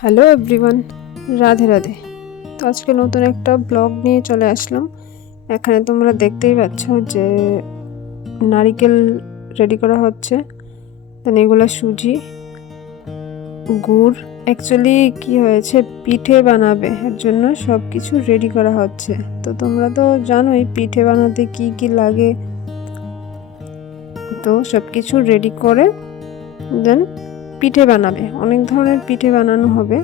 Hello everyone, Radhe Radhe. তো আজকে নতুন একটা ব্লগ নিয়ে চলে আসলাম। এখানে তোমরা দেখতেই পাচ্ছ যে নারিকেল রেডি করা হচ্ছে। দেন এগুলো সুজি, গুড়। অ্যাকচুয়ালি কি হয়েছে? পিঠে বানাবে, এর জন্য সব কিছু রেডি করা হচ্ছে। তো তোমরা তো জানোই পিঠে বানাতে কি কি লাগে। তো সব কিছু রেডি করে, দেন পিঠে বানাবে। অনেক ধরনের পিঠে বানানো হবে।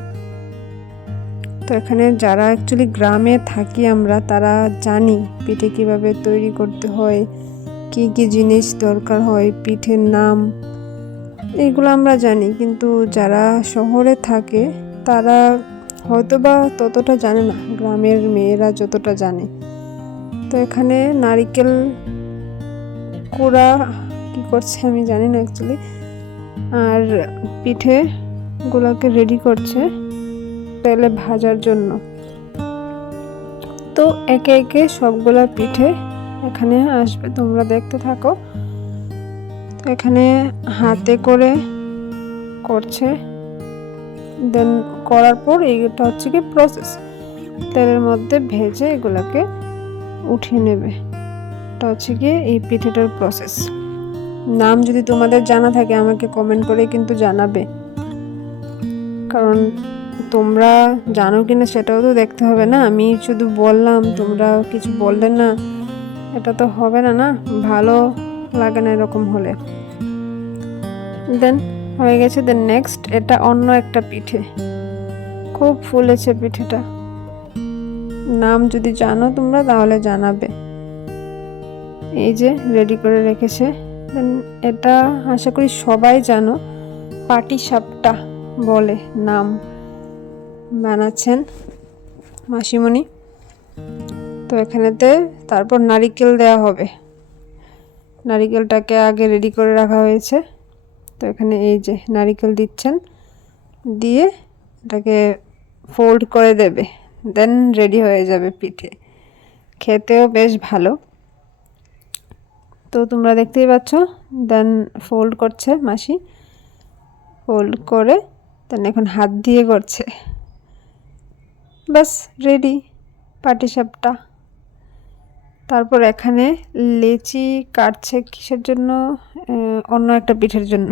তো এখানে যারা অ্যাকচুয়ালি গ্রামে থাকি আমরা, তারা জানি পিঠে কীভাবে তৈরি করতে হয়, কি কি জিনিস দরকার হয়, পিঠের নাম, এগুলো আমরা জানি। কিন্তু যারা শহরে থাকে, তারা হয়তো বা ততটা জানে না, গ্রামের মেয়েরা যতটা জানে। তো এখানে নারিকেল কুড়া, কি করছে আমি জানি না অ্যাকচুয়ালি আর পিঠে গুলাকে রেডি করছে তেলে ভাজার জন্য। তো একে একে সবগুলা পিঠে এখানে আসবে, তোমরা দেখতে থাকো। তো এখানে হাতে করে করছে। দেন করার পর এইটা হচ্ছে কি প্রসেস তেলের মধ্যে ভেজে এগুলাকে উঠিয়ে নেবে। এটা হচ্ছে গিয়ে এই পিঠেটার প্রসেস নাম যদি তোমাদের জানা থাকে, আমাকে কমেন্ট করে কিন্তু জানাবে। কারণ তোমরা জানো কি না সেটাও তো দেখতে হবে না। আমি শুধু বললাম, তোমরা কিছু বললে না, এটা তো হবে না না? ভালো লাগে না এরকম হলে। দেন হয়ে গেছে দেন নেক্সট এটা অন্য একটা পিঠে। খুব ফুলেছে পিঠেটা। নাম যদি জানো তোমরা, তাহলে জানাবে। এই যে রেডি করে রেখেছে। এটা আশা করি সবাই জানো। পাটি সাপটা বলে নাম বানাচ্ছেন মাসিমণি। তো এখানেতে তারপর নারিকেল দেওয়া হবে। নারিকেলটাকে আগে রেডি করে রাখা হয়েছে। তো এখানে এই যে নারিকেল দিচ্ছেন। দিয়ে এটাকে ফোল্ড করে দেবে। দেন রেডি হয়ে যাবে পিঠে। খেতেও বেশ ভালো। তো তোমরা দেখতেই পাচ্ছ দেন ফোল্ড করছে মাসি। ফোল্ড করে দেন এখন হাত দিয়ে করছে। বাস রেডি পাটিসাপটা তারপর এখানে লেচি কাটছে কিসের জন্য? অন্য একটা পিঠের জন্য।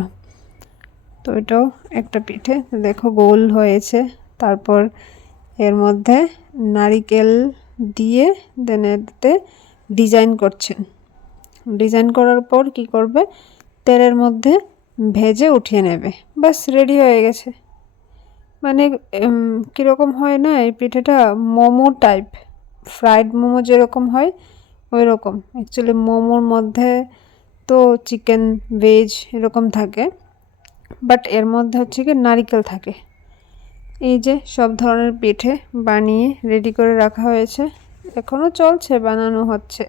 তো এটাও একটা পিঠে। দেখো, গোল হয়েছে। তারপর এর মধ্যে নারিকেল দিয়ে দেন এতে ডিজাইন করছেন। ডিজাইন করার পর কি করবে? তেলের মধ্যে ভেজে উঠিয়ে নেবে। বাস রেডি হয়ে গেছে। মানে কীরকম হয় না, এই পিঠেটা মোমো টাইপ ফ্রাইড মোমো যেরকম হয় ওই রকম অ্যাকচুয়ালি মোমোর মধ্যে তো চিকেন ভেজ এরকম থাকে। বাট এর মধ্যে হচ্ছে কি, নারিকেল থাকে। এই যে, সব ধরনের পিঠে বানিয়ে রেডি করে রাখা হয়েছে। এখনও চলছে, বানানো হচ্ছে।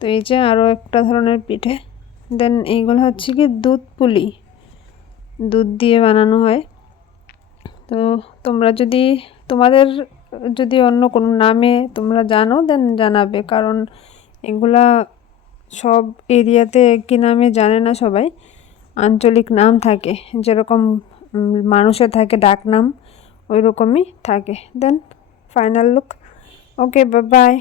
তো এই যে আরও একটা ধরনের পিঠে। দেন এইগুলো হচ্ছে কি দুধ পুলি। দুধ দিয়ে বানানো হয়। তো তোমরা যদি, তোমাদের যদি অন্য কোনো নামে তোমরা জানো দেন জানাবে। কারণ এগুলা সব এরিয়াতে একই নামে জানে না সবাই। আঞ্চলিক নাম থাকে। যেরকম মানুষের থাকে, ডাক নাম ওই রকমই থাকে। Then final look okay bye